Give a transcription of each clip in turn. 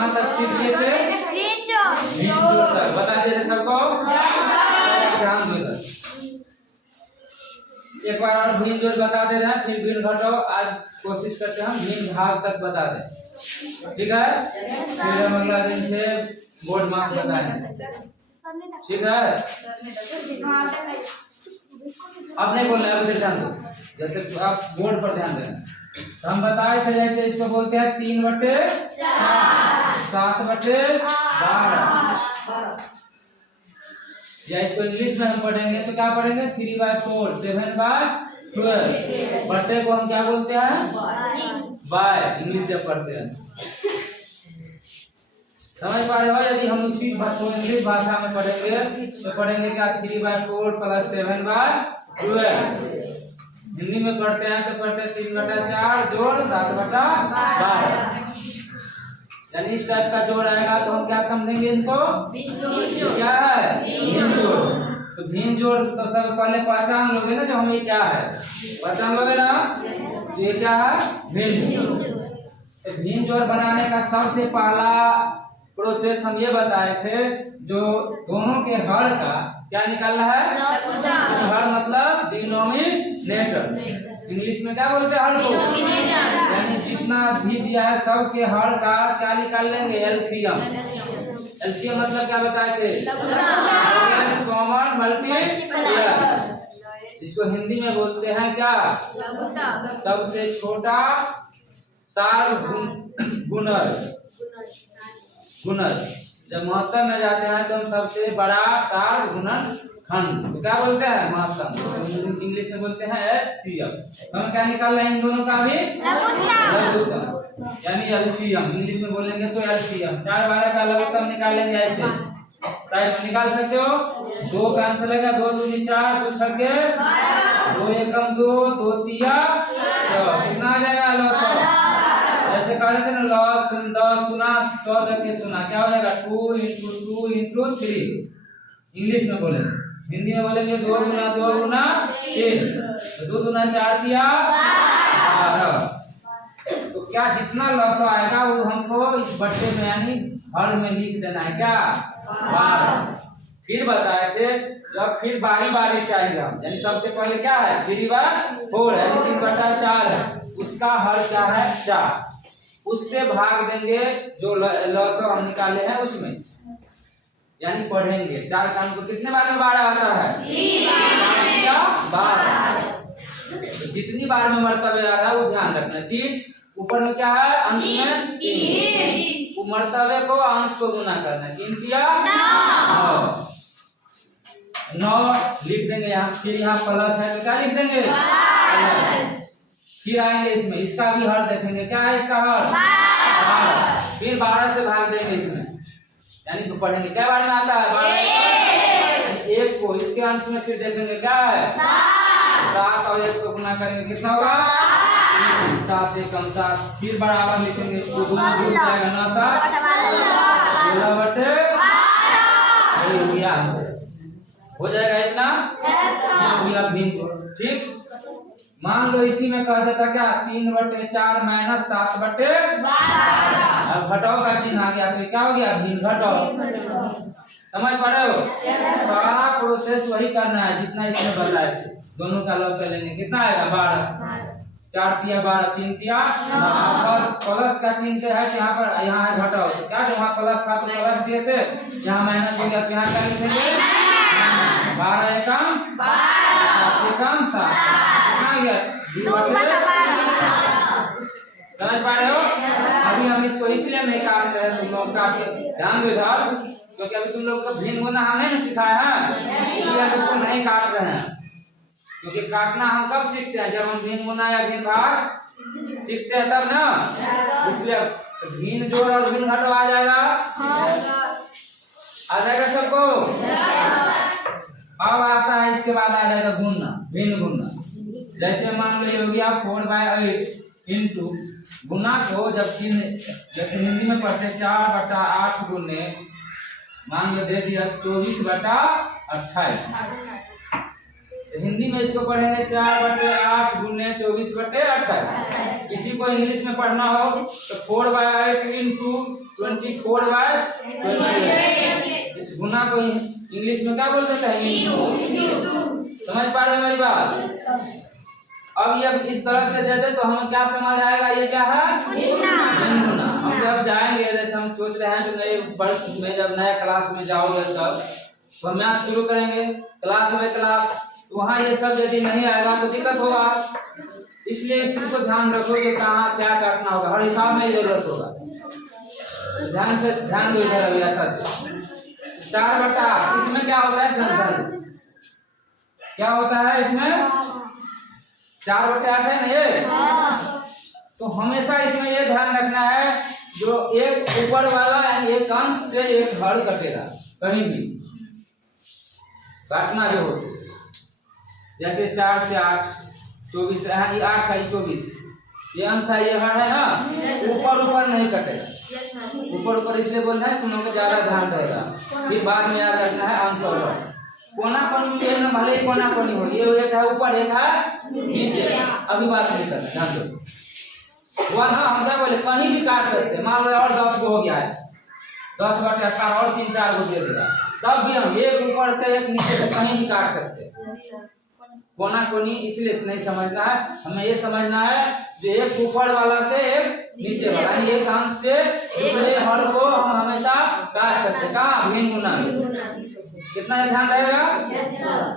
कहाँ तक सीख लिए थे? भिन्न जोड़ तक। बता दे रहे सबको? ध्यान दो इधर। एक बार और भिन्न जोड़ बता दे रहे हैं, फिर भिन्न घटाओ। आज कोशिश करते हैं हम भिन्न भाग तक बता दें, ठीक है? फिर हम अगला दिन से बोर्ड मार्क्स बताएंगे, ठीक है? अब नहीं बोलना है, ध्यान दो। जैसे आप बोर्ड पर ध्यान देना। तो हम बताए थे जैसे इसको बोलते हैं 3/4, 7/12, या इसको इंग्लिश में हम पढ़ेंगे तो क्या पढ़ेंगे? 3/4, 7/12। बट्टे को हम क्या बोलते हैं? बाय, इंग्लिश जब पढ़ते हैं। समझ पा रहे हो? यदि हम उसी इंग्लिश भाषा में पढ़ेंगे तो पढ़ेंगे क्या? 3/4 + 7/12। हिंदी में पढ़ते हैं तो पढ़ते हैं 3/4 जोड़ 7/12। यानी इस टाइप का जोड़ आएगा तो हम क्या समझेंगे इनको? क्या है? भिन्न जोड़। तो भिन्न जोड़ तो सब पहले पहचान लोगे ना, जो हम ये क्या है पहचान लोगे ना, तो ये क्या है? भिन्न जोड़। तो भिन्न जोड़ बनाने का सबसे पहला प्रोसेस हम ये बताए थे, जो दोनों के हर का क्या निकालना है? हर मतलब डिनोमिनेटर। इंग्लिश में क्या बोलते हैं? हर को। यानी जितना भी दिया है सब के हर का क्या निकाल लेंगे? एलसीएम। एलसीएम मतलब क्या बताए थे? Common multiplier. इसको हिंदी में बोलते हैं क्या? सबसे छोटा सारगुणज। जब महत्तम में जाते हैं तो हम सबसे बड़ा सारगुणनखंड तो क्या बोलते हैं? महत्तम। इंग्लिश में बोलते हैं एचसीएम। हम क्या निकाल रहे हैं इन दोनों का भी? लघुत्तम, यानी एलसीएम। इंग्लिश में बोलेंगे तो एलसीएम। 4/12 का लघुत्तम निकालेंगे ऐसे। टाइप निकाल सकते हो? 2 का आंसर लगेगा 2 दूनी 4, 2 छक्के 2 एकम 2, 2 तिया 6। कितना आ जाएगा? लॉस। ऐसे कर रहे थे ना, लॉस 10 गुना 100 करके सुना, क्या हो जाएगा? 2 × 2 × 3। इंग्लिश में बोलेंगे। हिंदी में बोलेंगे 2 गुना 2 गुना 3, तो 2 दूना 4 तिया 12। तो क्या जितना लॉस आएगा वो हमको इस बट्टे में यानी हर में लिख देना है, क्या? 12। फिर बताए थे जब फिर बारी बारी से आएंगे हम, यानी सबसे पहले क्या है? 3/4 यानी 3/4 है, उसका हर क्या है? 4। उससे भाग देंगे जो लॉस हम निकाले हैं उसमें, यानी पढ़ेंगे 4 का अंक कितने बार में 12 आता है? 12। तो जितनी बार में मर्तबे आ रहा है वो ध्यान रखना। 3 ऊपर में क्या है? अंश में 3। मर्तबे को अंश को गुना करना। 3 तिया 9 लिख देंगे यहाँ। फिर यहाँ प्लस है तो क्या लिख देंगे? फिर आएंगे इसमें, इसका भी हर देखेंगे, क्या है इसका हर? फिर 12 से भाग देंगे इसमें, यानी तो पढ़ेंगे क्या बार में आता है? 12। 1 को इसके अंश में फिर देखेंगे, क्या है? 7 और 1 को गुना करेंगे, कितना होगा? 7 एकम 7। फिर बराबर लिखेंगे, तो गुना जुड़ जाएगा 9 7 16/12। हो गया आंसर, हो जाएगा इतना। भिन्न जोड़, ठीक। मान लो इसी में कह देता क्या? 3/4 - 7/12। अब घटाओ का चिन्ह आ गया, फिर क्या हो गया? भिन्न घटाओ। समझ पा रहे हो? सारा प्रोसेस वही करना है जितना इसमें बताए थे। दोनों का लॉस लेंगे, कितना आएगा? 12। 4 तिया 12, 3 तिया प्लस का चिन्ह है, यहाँ पर यहाँ है घटाओ, तो क्या? वहाँ प्लस था तो प्लस दिए थे, यहाँ माइनस हो गया तो यहाँ क्या लिखेंगे? 12 एकम 7 एकम 7। समझ पा रहे हो? अभी हम इसको इसलिए नहीं काट रहे हैं, तुम लोग काट के ध्यान दो इधर, क्योंकि अभी तुम लोग को भिन्न गुना हमने ना सिखाया है, इसलिए हम इसको नहीं काट रहे हैं। क्योंकि काटना हम कब सीखते हैं? जब हम भिन्न गुना या भिन्न भाग सीखते हैं तब ना। इसलिए भिन्न जोड़ और भिन्न घटाव आ जाएगा, आ जाएगा सबको। अब आता है इसके बाद आ जाएगा गुना, भिन्न गुना। जैसे मान लो ये हो गया 4/8 इंटू गुना को जब जैसे हिंदी में पढ़ते 4/8 गुने मान लो दे दिया 24/28। तो हिंदी में इसको पढ़ेंगे 4/8 गुने 24/28। किसी को इंग्लिश में पढ़ना हो तो 4/8 इंटू 24/28। इस गुना को इंग्लिश में क्या बोलते हैं? समझ पा रहे मेरी बात? अब ये इस तरह से दे दे तो हमें क्या समझ आएगा? ये क्या है? गुना। हम जब जाएंगे, जैसे हम सोच रहे हैं कि नए वर्ष में जब नया क्लास में जाओगे सब तो मैथ शुरू करेंगे क्लास बाय क्लास, तो वहाँ ये सब यदि नहीं आएगा तो दिक्कत होगा। इसलिए इस चीज को ध्यान रखो कि कहाँ क्या काटना होगा, हर हिसाब में जरूरत होगा। ध्यान से ध्यान दो इधर अभी अच्छा से। 4/8 इसमें क्या होता है? क्या होता है इसमें? 4/8 है ना ये। तो हमेशा इसमें ये ध्यान रखना है, जो एक ऊपर वाला यानी एक अंश से एक हर कटेगा, कहीं भी काटना जो हो। जैसे 4 से 8 24 है, ये 8 है 24, ये अंश है ये हर है ना, ऊपर नहीं कटेगा। ऊपर इसलिए बोल रहे हैं तुम लोग को ज्यादा ध्यान रहेगा, फिर बाद में याद रखना है अंश और हर। कोना कोनी में जो है भले ही कोना कोनी हो, ये एक है ऊपर एक है नीचे, अभी बात नहीं करना, ध्यान दो। वह ना हम क्या बोले कहीं भी काट सकते हैं। मान लो और 10 को हो गया है, 10/18 और 3-4 को दे देगा, तब भी हम एक ऊपर से एक नीचे से कहीं भी काट सकते हैं। कोना कोनी इसलिए नहीं समझना है, हमें ये समझना है जो एक ऊपर वाला से एक नीचे वाला, यानी एक अंश से दूसरे हर को हम हमेशा काट सकते हैं। कहाँ? भिन्न गुना में। कितना ध्यान रहेगा?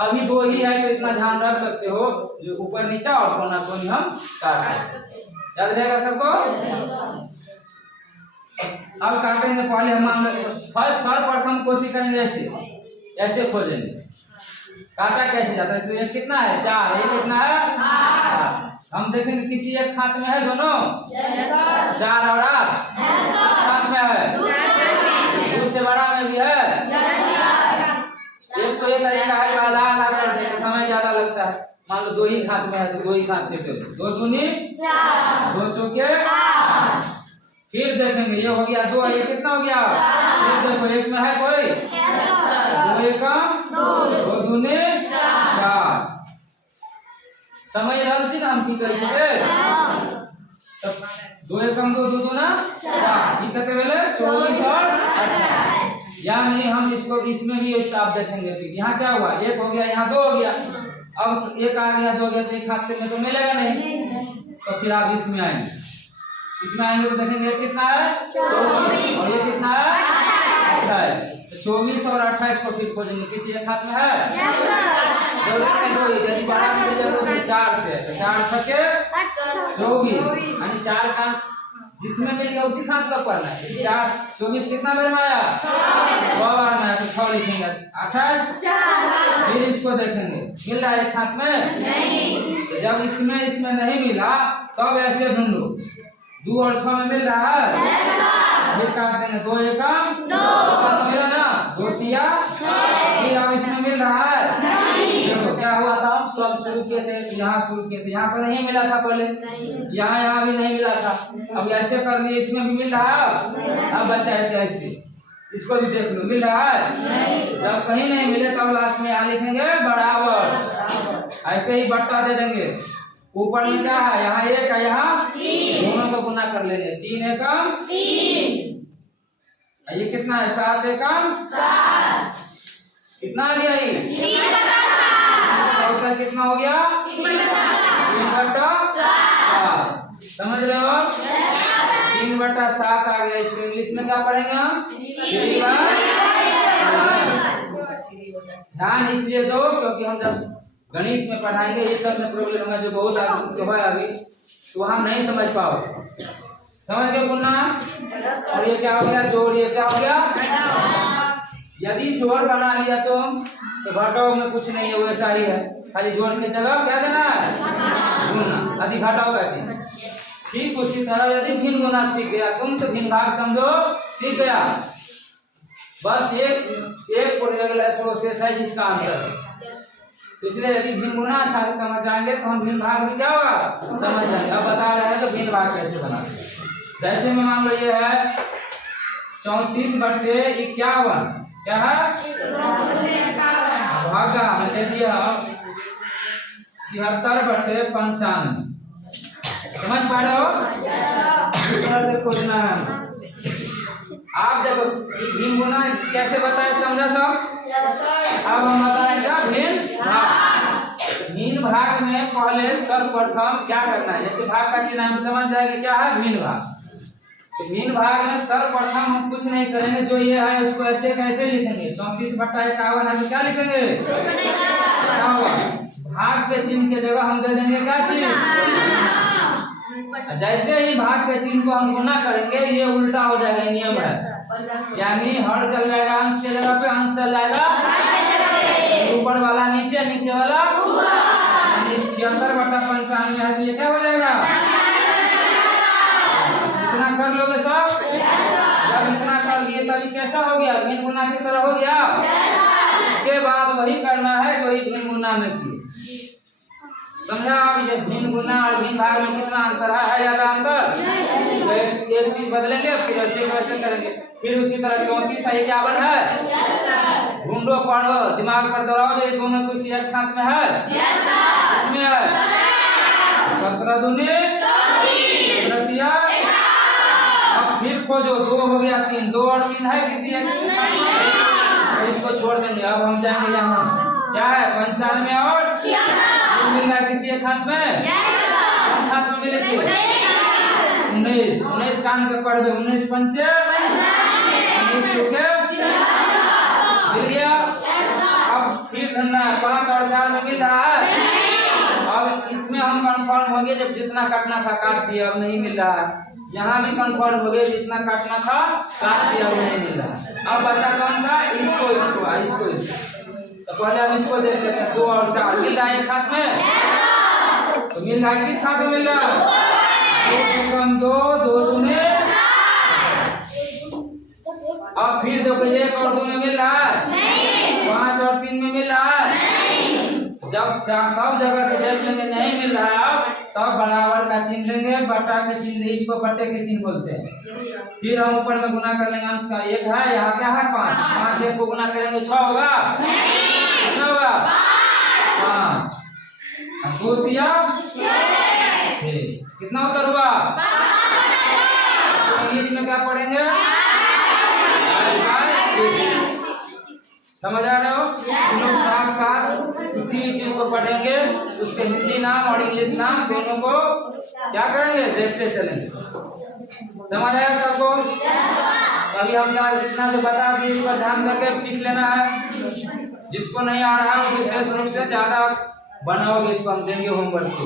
अभी 2 ही है तो इतना ध्यान रख सकते हो, जो ऊपर नीचा और कोना कोनी हम काट सकते हैं। याद रहेगा सबको? अब काटेंगे, पहले हम फर्स्ट सर्वप्रथम कोशिश करेंगे ऐसे खोलेंगे। काटा कैसे जाता है? इसमें कितना है? 4, ये कितना है? 8। हम देखेंगे किसी एक खात में है दोनों? 4 और 8 साथ में है। 2 से बड़ा में भी है। एक तो ये तरीका है जो आधा कर देंगे, समय ज्यादा लगता है। मान लो 2 ही खात में है तो 2 ही खात से 2 दूनी 4, 2 चौके 8। फिर देखेंगे ये हो गया 2, ये कितना हो गया? फिर देखो एक में है कोई 2 एकम 2 दूनी 4। समय रहल छी ना हम की करै छै तब 2 एकम 2 2 दूना 4, ई कते भेलै 24 और 28। यानी हम इसको इसमें भी हिसाब देखेंगे। फिर यहाँ क्या हुआ? 1 हो गया, यहाँ 2 हो गया। अब 1 आ गया 2 हो गया तो एक हाथ से में तो मिलेगा नहीं, तो फिर आप इसमें आएंगे। इसमें आएंगे तो देखेंगे कितना है 24 और ये कितना है 28। तो 24 और 28 को फिर खोजेंगे, किसी एक हाथ में है यदि बड़ा में तो 4 से, तो 4 छके 24 यानी 4 का जिसमें मिल गया उसी खात का पढ़ना है। 4 24 कितना बार में आया? 6 बार में आया, तो 6 लिखेंगे। 28 फिर इसको देखेंगे मिल रहा है एक खात में नहीं। तो जब इसमें नहीं मिला तब ऐसे ढूंढो, 2 और 6 में मिल रहा है, फिर काट देंगे 2 एकम 2 मिला ना, 2 तिया 6। फिर अब इसमें मिल रहा है, देखो क्या हुआ था, हम सब शुरू किए थे, यहाँ शुरू किए थे, यहाँ तो नहीं मिला था पहले, यहाँ भी नहीं मिला था। अब ऐसे कर लिए इसमें भी मिल रहा है। अब बच्चा ऐसे इसको भी देख लो मिल रहा है। जब कहीं नहीं मिले तब लास्ट में यहाँ लिखेंगे बराबर, ऐसे ही बट्टा दे देंगे। ऊपर में क्या है? यहाँ 1 है, यहाँ 3, दोनों को गुना कर लेंगे। 3 एकम 3, ये कितना है? 7 एकम 7। कितना आ गया? ये 3/7 कितना हो गया? 3/7। समझ रहे हो? 3/7 आ गया। इसको इंग्लिश में क्या पढ़ेंगे हम? ध्यान इसलिए दो क्योंकि हम जब गणित में पढ़ाएंगे ये सब में प्रॉब्लम होगा, जो बहुत आदमी को है अभी, तो हम नहीं समझ पाओ। समझ गए गुना? और ये क्या हो गया? जोड़। ये क्या हो गया? यदि जोड़ बना लिया तो घटाओ में कुछ नहीं है, वैसा ही है, खाली जोड़ के जगह क्या देना है? गुना। यदि घटाओ का चीज ठीक उसी तरह यदि भिन्न गुना सीख गया तुम तो भिन्न भाग समझो सीख गया। बस एक प्रोसेस है जिसका अंतर है। तो इसलिए यदि भिन्न गुना अच्छा से समझ जाएंगे तो हम भिन्न भाग भी क्या होगा समझ जाएंगे। अब बता रहे हैं तो भिन्न भाग कैसे बनाते हैं। जैसे में मान लो ये है 34/51, क्या है? भागा में दे दिया 76/95 समझ पा रहे हो? इस तरह से खोजना है। आप देखो भिन्न गुना कैसे बताए समझा सब? अब हम बताएंगे भिन्न भाग। भिन्न भाग में पहले सर्वप्रथम क्या करना है, जैसे भाग का चिन्ह हम समझ जाएंगे क्या है भिन्न भाग। तो भिन्न भाग में सर्वप्रथम हम कुछ नहीं करेंगे, जो ये है उसको ऐसे कैसे लिखेंगे, 34/51 है तो क्या लिखेंगे, भाग के चिन्ह के जगह हम दे देंगे क्या चीज। जैसे ही भाग के चिन्ह को हम गुना करेंगे ये उल्टा हो जाएगा, नियम है, यानी हर चल जाएगा अंश के जगह पे, अंश चल जाएगा ऊपर वाला नीचे, नीचे वाला 76/95 है तो ये क्या हो जाएगा, इतना कर लोगे सब? जब इतना कर लिए तभी कैसा हो गया, भिन्न गुना की तरह हो गया। इसके बाद वही करना है जो ही भिन्न गुना में किए। समझा? ये भिन्न गुना और भिन्न भाग में कितना अंतर है ज्यादा अंतर? एक चीज बदलेंगे फिर ऐसे वैसे करेंगे। फिर उसी तरह 34 है, 51 है, ढूंढो पढ़ो दिमाग पर दौड़ाओ, ये दोनों कुछ एक हाथ में है, इसमें है 17 दूनी 34। अब फिर खोजो, 2 हो गया 3, 2 और 3 है किसी एक, तो इसको छोड़ देंगे। अब हम जाएंगे यहाँ क्या है 95 और मिल रहा है किसी एक हाथ में, हाथ में मिले 19 कान के पढ़ दो, 19 पंचे 19 चौके मिल गया। अब फिर ढूंढना है 5 और 4 में मिल रहा है। अब इसमें हम कंफर्म हो गए, जब जितना काटना था काट दिया, अब नहीं मिल रहा है। यहाँ भी कंफर्म हो गए, जितना काटना था काट दिया, अब नहीं मिल रहा। अब बचा कौन सा, इसको तो पहले हम इसको देख लेते हैं। 2 और 4 मिल रहा है एक हाथ में, तो मिल रहा है किस हाथ में मिल रहा है, 2 दूने। अब फिर देखो 1 और 2 में मिल रहा है, 5 और 3 में मिल रहा है। जब सब जगह से देख लेंगे नहीं मिल रहा है, तब बराबर का चिन्ह देंगे, बटा के चिन्ह, इसको बटे के चिन्ह बोलते हैं। फिर हम ऊपर में गुना कर लेंगे, अंश का 1 है, यहाँ क्या है 5, 5 से को गुना करेंगे 6 होगा, कितना होगा 5, 2 3 6, कितना उत्तर हुआ। इंग्लिश में क्या पढ़ेंगे, समझ आ रहे हो? हम लोग साथ साथ इसी चीज को पढ़ेंगे, उसके हिंदी नाम और इंग्लिश नाम दोनों को क्या करेंगे, देखते चलेंगे। समझ आया सबको? अभी हम जितना जो बता दिए इस पर ध्यान देकर सीख लेना है। जिसको नहीं आ रहा है वो विशेष रूप से ज्यादा बनाओगे, इसको हम देंगे होमवर्क को।